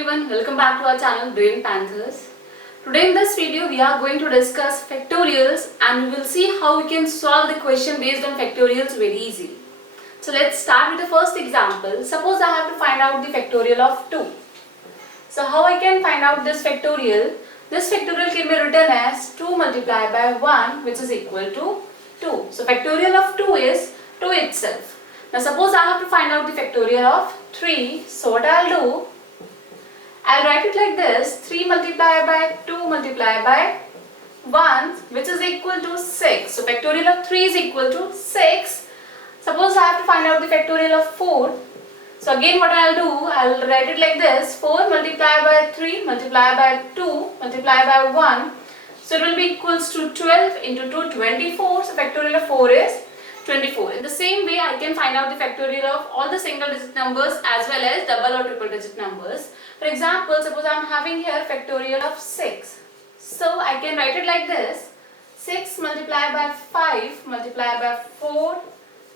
everyone, welcome back to our channel Brainpanthers. Today in this video we are going to discuss factorials and we will see how we can solve the question based on factorials very easily. So let's start with the first example. Suppose I have to find out the factorial of 2. So how I can find out this factorial? This factorial can be written as 2 multiplied by 1 which is equal to 2. So factorial of 2 is 2 itself. Now suppose I have to find out the factorial of 3. So what I'll do? I'll write it like this, 3 multiplied by 2 multiplied by 1 which is equal to 6. So factorial of 3 is equal to 6. Suppose I have to find out the factorial of 4. So again what I'll do, I'll write it like this, 4 multiplied by 3 multiplied by 2 multiplied by 1. So it will be equals to 12 into 2, 24. So factorial of 4 is 24. In the same way, I can find out the factorial of all the single digit numbers as well as double or triple digit numbers. For example, suppose I am having here factorial of 6. So I can write it like this, 6 multiplied by 5 multiplied by 4,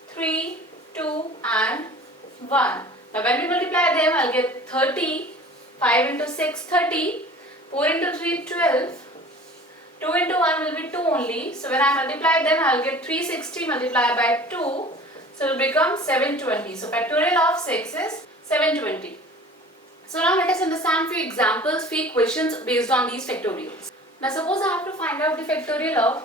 3, 2 and 1. Now when we multiply them, I'll get 30, 5 into 6, 30, 4 into 3, 12. 2 into 1 will be 2 only. So when I multiply them, I will get 360 multiplied by 2. So it will become 720. So factorial of 6 is 720. So now let us understand few examples, few equations based on these factorials. Now suppose I have to find out the factorial of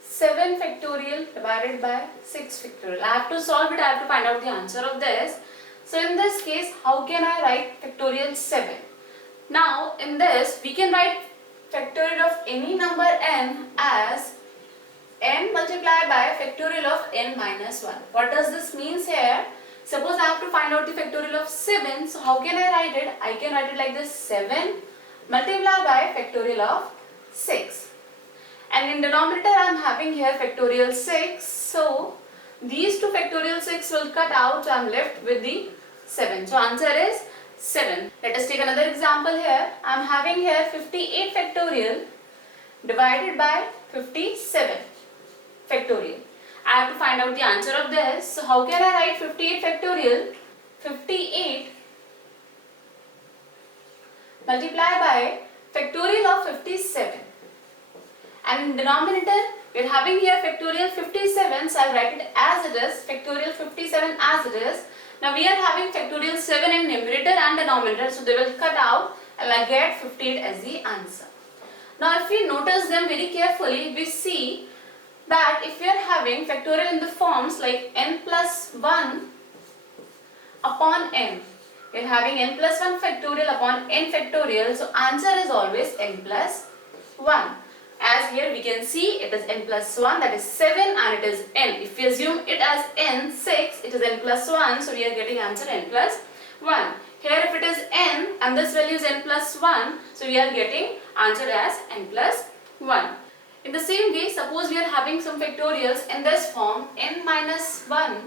7 factorial divided by 6 factorial. I have to solve it, I have to find out the answer of this. So in this case, how can I write factorial 7? Now in this, we can write factorial of any number n as n multiplied by factorial of n minus 1. What does this mean here? Suppose I have to find out the factorial of 7. So how can I write it? I can write it like this, 7 multiplied by factorial of 6. And in denominator I am having here factorial 6. So these two factorial 6 will cut out. So I am left with the 7. So answer is 7. Let us take another example here. I am having here 58 factorial divided by 57 factorial. I have to find out the answer of this. So how can I write 58 factorial? 58 multiplied by factorial of 57. And in denominator we are having here factorial 57. So I will write it as it is, factorial 57 as it is. Now we are having factorial 7 in numerator and denominator, so they will cut out and I get 58 as the answer. Now if we notice them very carefully, we see that if we are having factorial in the forms like n plus 1 upon n, we are having n plus 1 factorial upon n factorial, so answer is always n plus 1. As here we can see it is n plus 1, that is 7 and it is n. If we assume it as n, 6, it is n plus 1, so we are getting answer n plus 1. Here if it is n and this value is n plus 1, so we are getting answer as n plus 1. In the same way, suppose we are having some factorials in this form, n minus 1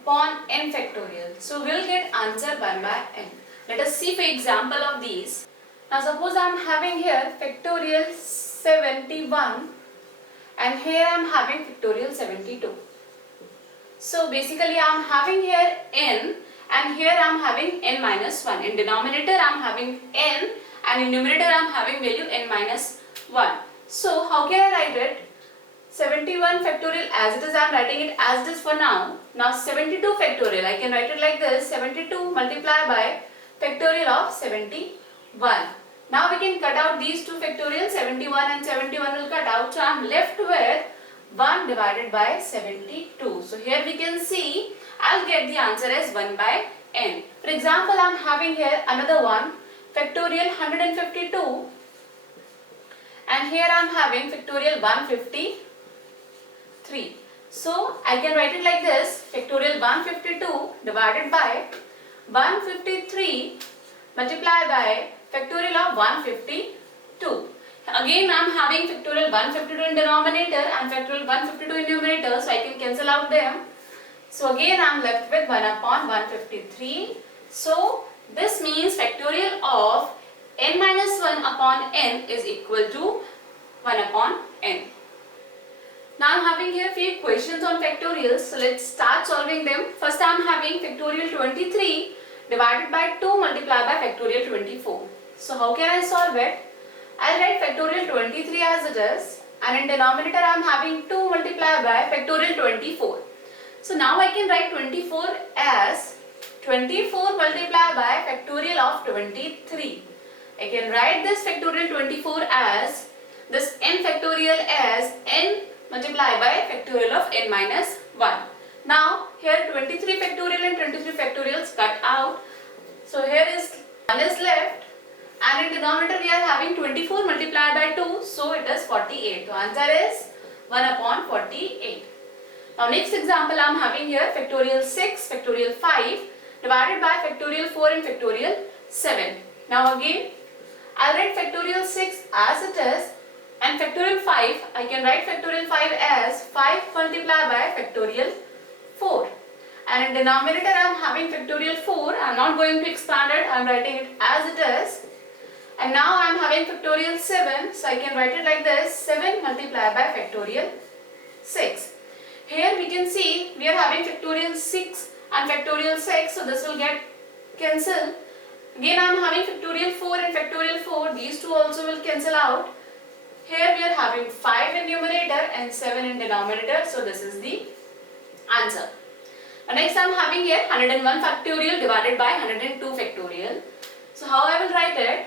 upon n factorial. So we will get answer 1 by n. Let us see for example of these. Now suppose I am having here factorial 71 and here I am having factorial 72. So basically I am having here n and here I am having n minus 1. In denominator I am having n and in numerator I am having value n minus 1. So how can I write it? 71 factorial as it is, I am writing it as it is for now. Now 72 factorial, I can write it like this, 72 multiplied by factorial of 71. Now we can cut out these two factorials, 71 and 71 will cut out. So I am left with 1 divided by 72. So here we can see I will get the answer as 1 by n. For example, I am having here another one, factorial 152 and here I am having factorial 153. So I can write it like this, factorial 152 divided by 153 multiplied by factorial of 152. Again I am having factorial 152 in denominator and factorial 152 in numerator, so I can cancel out them. So again I am left with 1 upon 153. So this means factorial of n minus 1 upon n is equal to 1 upon n. Now I am having here few equations on factorials, so let's start solving them. First I am having factorial 23 divided by 2 multiplied by factorial 24. So how can I solve it? I'll write factorial 23 as it is, and in denominator I am having 2 multiplied by factorial 24. So now I can write 24 as 24 multiplied by factorial of 23. I can write this factorial 24 as this n factorial as n multiplied by factorial of n minus 1. Now here 23 factorial and 23 factorials cut out. So here is 1 is left, and in denominator we are having 24 multiplied by 2, so it is 48. The answer is 1 upon 48. Now next example I am having here factorial 6, factorial 5 divided by factorial 4 and factorial 7. Now again I will write factorial 6 as it is, and factorial 5 I can write factorial 5 as 5 multiplied by factorial 4. And in denominator I am having factorial 4. I am not going to expand it, I am writing it as it is. And now I am having factorial 7, so I can write it like this, 7 multiplied by factorial 6. Here we can see we are having factorial 6 and factorial 6, so this will get cancelled. Again I am having factorial 4 and factorial 4, these two also will cancel out. Here we are having 5 in numerator and 7 in denominator, so this is the answer. Next I am having here 101 factorial divided by 102 factorial. So how I will write it?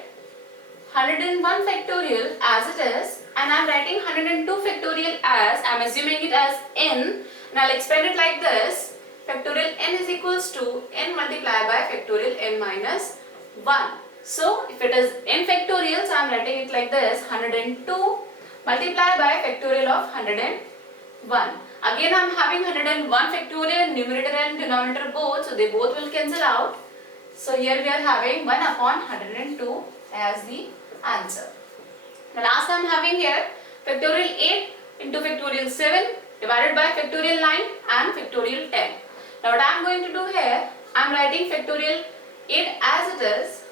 101 factorial as it is, and I am writing 102 factorial as, I am assuming it as n, and I will expand it like this. Factorial n is equals to n multiplied by factorial n minus 1. So if it is n factorial, I am writing it like this, 102 multiplied by factorial of 101. Again I am having 101 factorial, numerator and denominator both, so they both will cancel out. So here we are having 1 upon 102 as the answer. The last I am having here factorial 8 into factorial 7 divided by factorial 9 and factorial 10. Now what I am going to do here, I am writing factorial 8 as it is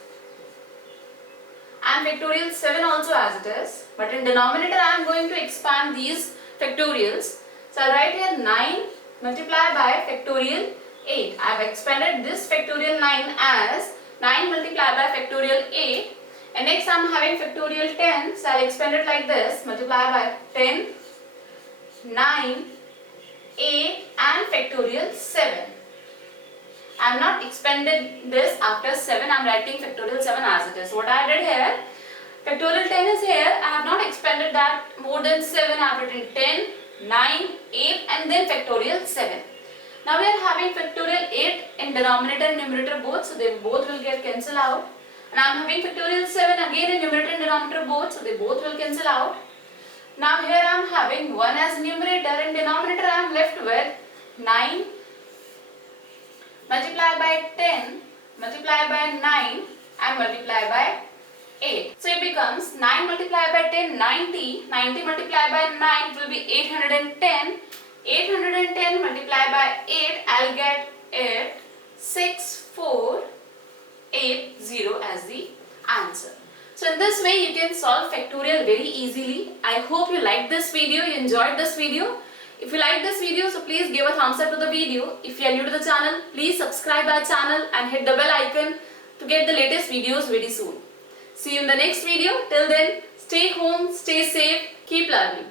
and factorial 7 also as it is, but in denominator I am going to expand these factorials. So I will write here 9 multiplied by factorial 8. I have expanded this factorial 9 as 9 multiplied by factorial 8, and next I am having factorial 10, so I will expand it like this, multiply by 10, 9, 8 and factorial 7. I am not expanded this after 7, I am writing factorial 7 as it is. What I did here, factorial 10 is here, I have not expanded that more than 7, I have written 10, 9, 8 and then factorial 7. Now we are having factorial 8 in denominator and numerator both, so they both will get cancelled out. And I am having factorial 7 again in numerator and denominator both, so they both will cancel out. Now here I am having 1 as numerator, and denominator I am left with 9 multiplied by 10 multiplied by 9 and multiplied by 8. So it becomes 9 multiplied by 10, 90, 90 multiplied by 9 will be 810, 810 multiplied by 8, I will get it 6480 as the answer. So in this way you can solve factorial very easily. I hope you liked this video, you enjoyed this video. If you like this video, so please give a thumbs up to the video. If you are new to the channel, please subscribe our channel and hit the bell icon to get the latest videos very soon. See you in the next video. Till then, stay home, stay safe, keep learning.